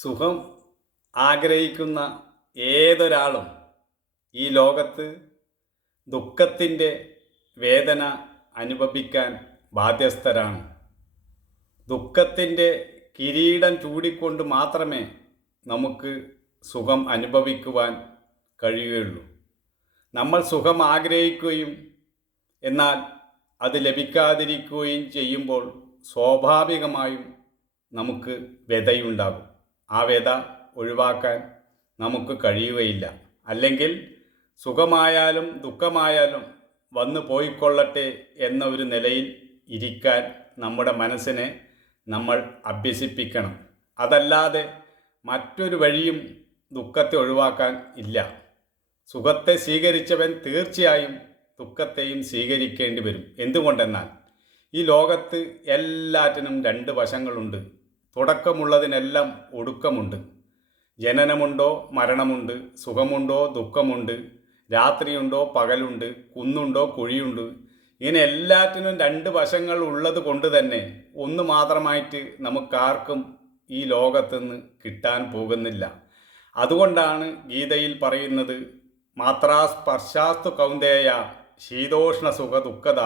സുഖം ആഗ്രഹിക്കുന്ന ഏതൊരാളും ഈ ലോകത്ത് ദുഃഖത്തിൻ്റെ വേദന അനുഭവിക്കാൻ ബാധ്യസ്ഥരാണ്. ദുഃഖത്തിൻ്റെ കിരീടം ചൂടിക്കൊണ്ട് മാത്രമേ നമുക്ക് സുഖം അനുഭവിക്കുവാൻ കഴിയുകയുള്ളൂ. നമ്മൾ സുഖം ആഗ്രഹിക്കുകയും എന്നാൽ അത് ലഭിക്കാതിരിക്കുകയും ചെയ്യുമ്പോൾ സ്വാഭാവികമായും നമുക്ക് വ്യഥയുണ്ടാകും. ആ വ്യഥ ഒഴിവാക്കാൻ നമുക്ക് കഴിയുകയില്ല. അല്ലെങ്കിൽ സുഖമായാലും ദുഃഖമായാലും വന്നു പോയിക്കൊള്ളട്ടെ എന്ന ഒരു നിലയിൽ ഇരിക്കാൻ നമ്മുടെ മനസ്സിനെ നമ്മൾ അഭ്യസിപ്പിക്കണം. അതല്ലാതെ മറ്റൊരു വഴിയും ദുഃഖത്തെ ഒഴിവാക്കാൻ ഇല്ല. സുഖത്തെ സ്വീകരിച്ചവൻ തീർച്ചയായും ദുഃഖത്തെയും സ്വീകരിക്കേണ്ടി വരും. എന്തുകൊണ്ടെന്നാൽ ഈ ലോകത്ത് എല്ലാറ്റിനും രണ്ട് വശങ്ങളുണ്ട്. തുടക്കമുള്ളതിനെല്ലാം ഒടുക്കമുണ്ട്. ജനനമുണ്ടോ മരണമുണ്ട്, സുഖമുണ്ടോ ദുഃഖമുണ്ട്, രാത്രിയുണ്ടോ പകലുണ്ട്, കുന്നുണ്ടോ കുഴിയുണ്ട്. ഇങ്ങനെ എല്ലാറ്റിനും രണ്ട് വശങ്ങൾ ഉള്ളത് കൊണ്ട് തന്നെ ഒന്ന് മാത്രമായിട്ട് നമുക്കാർക്കും ഈ ലോകത്തുനിന്ന് കിട്ടാൻ പോകുന്നില്ല. അതുകൊണ്ടാണ് ഗീതയിൽ പറയുന്നത്, മാത്രാ സ്പർശാസ്തു കൗന്ദേയ ശീതോഷ്ണ സുഖ ദുഃഖത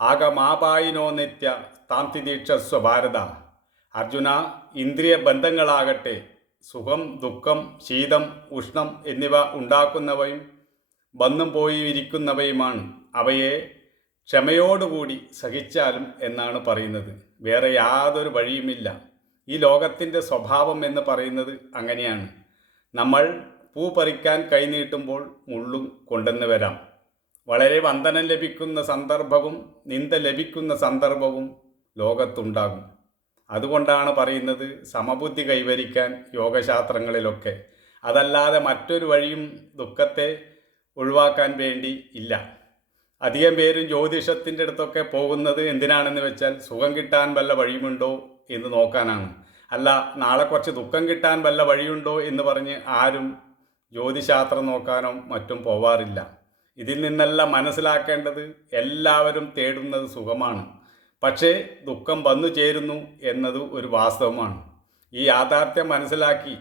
ആകമാപായിനോ നിത്യ താം തിദീക്ഷസ്വ ഭാരത. അർജുന, ഇന്ദ്രിയ ബന്ധങ്ങളാകട്ടെ സുഖം ദുഃഖം ശീതം ഉഷ്ണം എന്നിവ ഉണ്ടാക്കുന്നവയും വന്നും പോയി ഇരിക്കുന്നവയുമാണ്. അവയെ ക്ഷമയോടുകൂടി സഹിച്ചാലും എന്നാണ് പറയുന്നത്. വേറെ യാതൊരു വഴിയുമില്ല. ഈ ലോകത്തിൻ്റെ സ്വഭാവം എന്ന് പറയുന്നത് അങ്ങനെയാണ്. നമ്മൾ പൂ പറിക്കാൻ കൈനീട്ടുമ്പോൾ മുള്ളും കൊണ്ടെന്ന് വരാം. വളരെ വന്ദനം ലഭിക്കുന്ന സന്ദർഭവും നിന്ദ ലഭിക്കുന്ന സന്ദർഭവും ലോകത്തുണ്ടാകും. അതുകൊണ്ടാണ് പറയുന്നത് സമബുദ്ധി കൈവരിക്കാൻ യോഗശാസ്ത്രങ്ങളിലൊക്കെ. അതല്ലാതെ മറ്റൊരു വഴിയും ദുഃഖത്തെ ഒഴിവാക്കാൻ വേണ്ടി ഇല്ല. അധികം പേരും ജ്യോതിഷത്തിൻ്റെ അടുത്തൊക്കെ പോകുന്നത് എന്തിനാണെന്ന് വെച്ചാൽ സുഖം കിട്ടാൻ വല്ല വഴിയുമുണ്ടോ എന്ന് നോക്കാനാണ്. അല്ല, നാളെ കുറച്ച് ദുഃഖം കിട്ടാൻ വല്ല വഴിയുണ്ടോ എന്ന് പറഞ്ഞ് ആരും ജ്യോതിശാസ്ത്രം നോക്കാനോ മറ്റും പോവാറില്ല. ഇതിൽ നിന്നെല്ലാം മനസ്സിലാക്കേണ്ടത് എല്ലാവരും തേടുന്നത് സുഖമാണ്. പക്ഷേ ദുഃഖം വന്നു ചേരുന്നു എന്നത് ഒരു വാസ്തവമാണ്. ഈ യാഥാർത്ഥ്യം മനസ്സിലാക്കി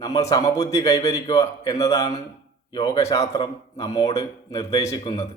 നമ്മൾ സമബുദ്ധി കൈവരിക്കുക എന്നതാണ് യോഗശാസ്ത്രം നമ്മോട് നിർദ്ദേശിക്കുന്നത്.